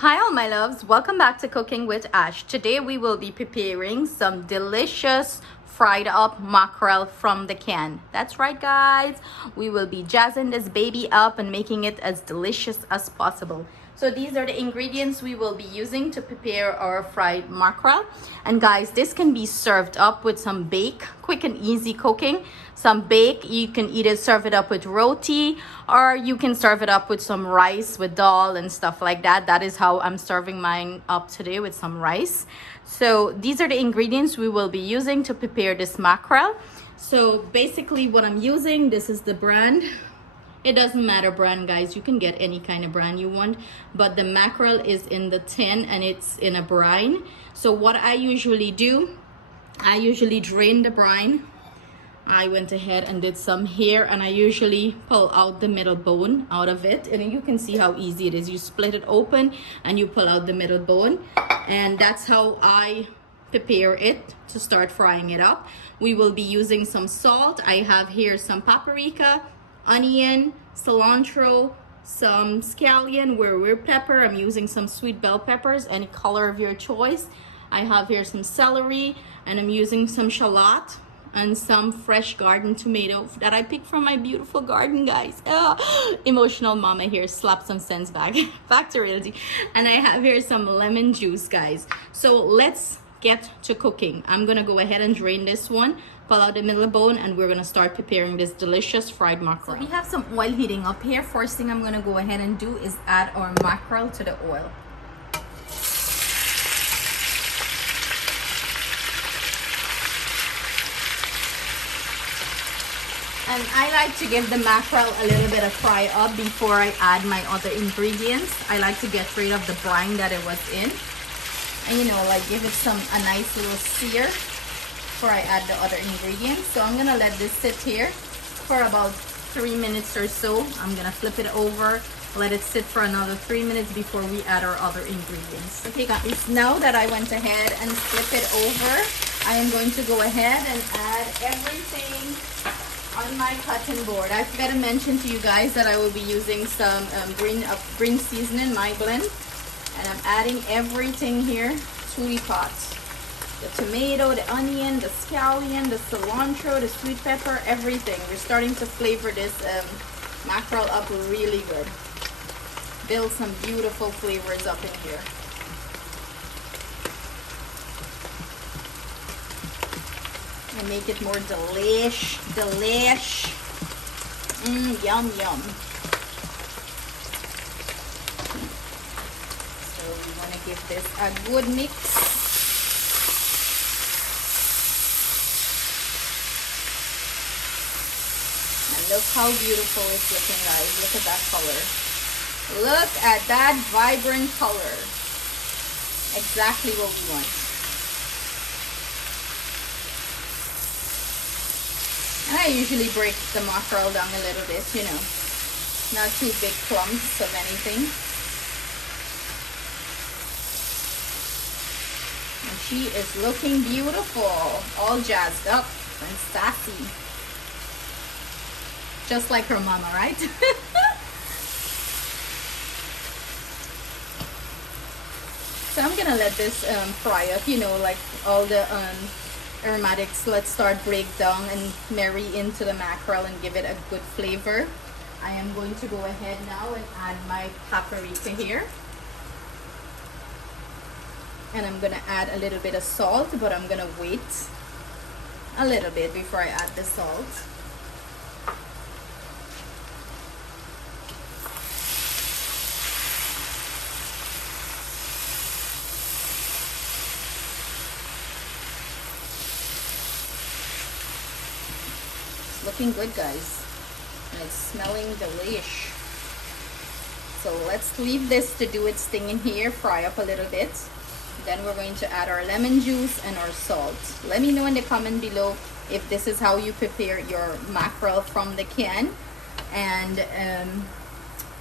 Hi all my loves, welcome back to Cooking with Ash. Today we will be preparing some delicious fried up mackerel from the can. That's right guys, we will be jazzing this baby up and making it as delicious as possible. So these are the ingredients we will be using to prepare our fried mackerel. And guys, this can be served up with some bake, quick and easy cooking. Some bake, you can either serve it up with roti or you can serve it up with some rice with dal and stuff like that. That is how I'm serving mine up today, with some rice. So these are the ingredients we will be using to prepare this mackerel. So basically what I'm using, this is the brand. It doesn't matter brand guys, you can get any kind of brand you want, but the mackerel is in the tin and it's in a brine. So what I usually do, I usually drain the brine. I went ahead and did some here, and I usually pull out the middle bone out of it, and you can see how easy it is. You split it open and you pull out the middle bone, and that's how I prepare it to start frying it up. We will be using some salt. I have here some paprika, onion, cilantro, some scallion, Wiri Wiri pepper. I'm using some sweet bell peppers, any color of your choice. I have here some celery, and I'm using some shallot and some fresh garden tomato that I picked from my beautiful garden, guys. Emotional mama here, slap some sense back back to reality. And I have here some lemon juice, guys. So let's get to cooking. I'm gonna go ahead and drain this one, pull out the middle bone, and we're gonna start preparing this delicious fried mackerel. So we have some oil heating up here. First thing I'm gonna go ahead and do is add our mackerel to the oil. And I like to give the mackerel a little bit of fry up before I add my other ingredients. I like to get rid of the brine that it was in. And you know, like give it a nice little sear before I add the other ingredients. So I'm gonna let this sit here for about 3 minutes or so. I'm gonna flip it over, let it sit for another 3 minutes before we add our other ingredients. Okay guys, now that I went ahead and flip it over, I am going to go ahead and add everything on my cutting board. I forgot to mention to you guys that I will be using some green seasoning, my blend, and I'm adding everything here to the pot. The tomato, the onion, the scallion, the cilantro, the sweet pepper, everything. We're starting to flavor this mackerel up really good. Build some beautiful flavors up in here. And make it more delish. Yum yum. So we want to give this a good mix. And look how beautiful it's looking, guys. Look at that color. Look at that vibrant color. Exactly what we want. And I usually break the mackerel down a little bit, you know, not too big clumps of anything. And she is looking beautiful, all jazzed up and sassy. Just like her mama, right? So I'm gonna let this fry up, you know, like all the aromatics, let's start break down and marry into the mackerel and give it a good flavor. I am going to go ahead now and add my paprika here. And I'm gonna add a little bit of salt, but I'm gonna wait a little bit before I add the salt. Looking good, guys, and it's smelling delish. So let's leave this to do its thing in here, fry up a little bit. Then we're going to add our lemon juice and our salt. Let me know in the comment below if this is how you prepare your mackerel from the can, and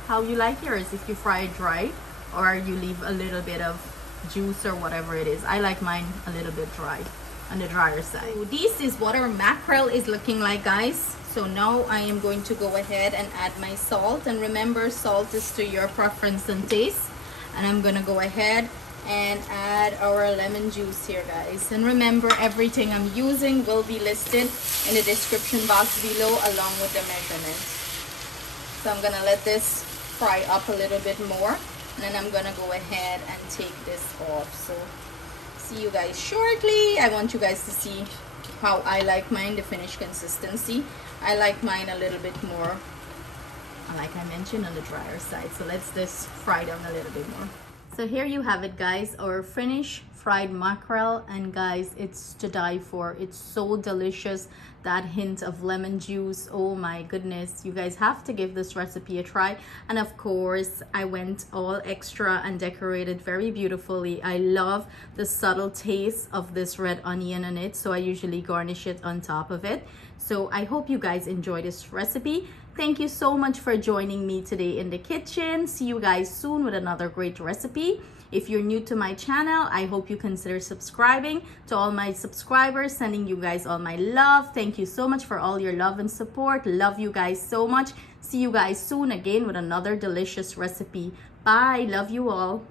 how you like yours, if you fry it dry or you leave a little bit of juice or whatever it is. I like mine a little bit dry, on the drier side. So this is what our mackerel is looking like, guys. So now I am going to go ahead and add my salt, and remember, salt is to your preference and taste. And I'm gonna go ahead and add our lemon juice here, guys. And remember, everything I'm using will be listed in the description box below along with the measurements. So I'm gonna let this fry up a little bit more, and then I'm gonna go ahead and take this off. So see you guys shortly. I want you guys to see how I like mine, the finished consistency. I like mine a little bit more, like I mentioned, on the drier side. So let's just fry down a little bit more. So here you have it, guys, our finished fried mackerel. And guys, it's to die for. It's so delicious. That hint of lemon juice, oh my goodness, you guys have to give this recipe a try. And of course, I went all extra and decorated very beautifully. I love the subtle taste of this red onion on it, so I usually garnish it on top of it. So I hope you guys enjoy this recipe. Thank you so much for joining me today in the kitchen. See you guys soon with another great recipe. If you're new to my channel, I hope you consider subscribing. To all my subscribers, sending you guys all my love. Thank you so much for all your love and support. Love you guys so much. See you guys soon again with another delicious recipe. Bye. Love you all.